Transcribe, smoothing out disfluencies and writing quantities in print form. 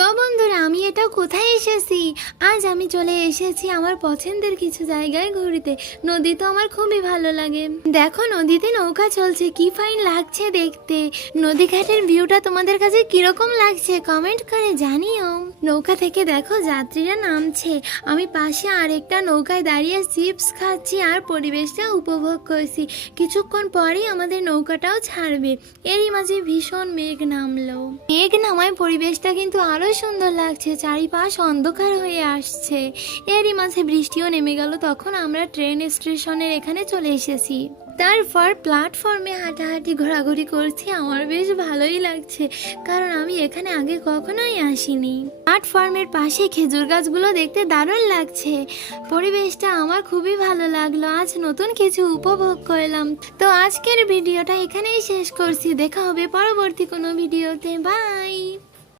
তো বন্ধুরা, আমি এটা কোথায় এসেছি? আজ আমি চলে এসেছি আমার পছন্দের কিছু জায়গায় ঘুরতে। নদী তো আমার খুবই ভালো লাগে। দেখো, নদীতে নৌকা চলছে, কি ফাইন লাগছে দেখতে। নদী ঘাটের ভিউটা তোমাদের কাছে কিরকম লাগছে কমেন্ট করে জানিও। নৌকা থেকে দেখো যাত্রীরা নামছে, আমি পাশে আরেকটা নৌকায় দাঁড়িয়ে চিপস খাচ্ছি আর পরিবেশটা উপভোগ করছি। কিছুক্ষণ পরেই আমাদের নৌকাটাও ছাড়বে। এরই মাঝে ভীষণ মেঘ নামলো। মেঘ নামায় পরিবেশটা কিন্তু আরো সুন্দর লাগছে, চারিপাশ অন্ধকার হয়ে আসছে। এরই মাঝে বৃষ্টিও নেমে গেল। তখন আমরা ট্রেন স্টেশনের এখানে চলে এসেছি। তারপর প্ল্যাটফর্মে হাঁটাহাঁটি ঘোরাঘুরি করছি। আমার বেশ ভালোই লাগছে, কারণ আমি এখানে আগে কখনোই আসিনি। প্ল্যাটফর্মের পাশে খেজুর গাছগুলো দেখতে দারুণ লাগছে। পরিবেশটা আমার খুবই ভালো লাগলো। আজ নতুন কিছু উপভোগ করলাম। তো আজকের ভিডিওটা এখানেই শেষ করছি। দেখা হবে পরবর্তী কোনো ভিডিওতে। বাই।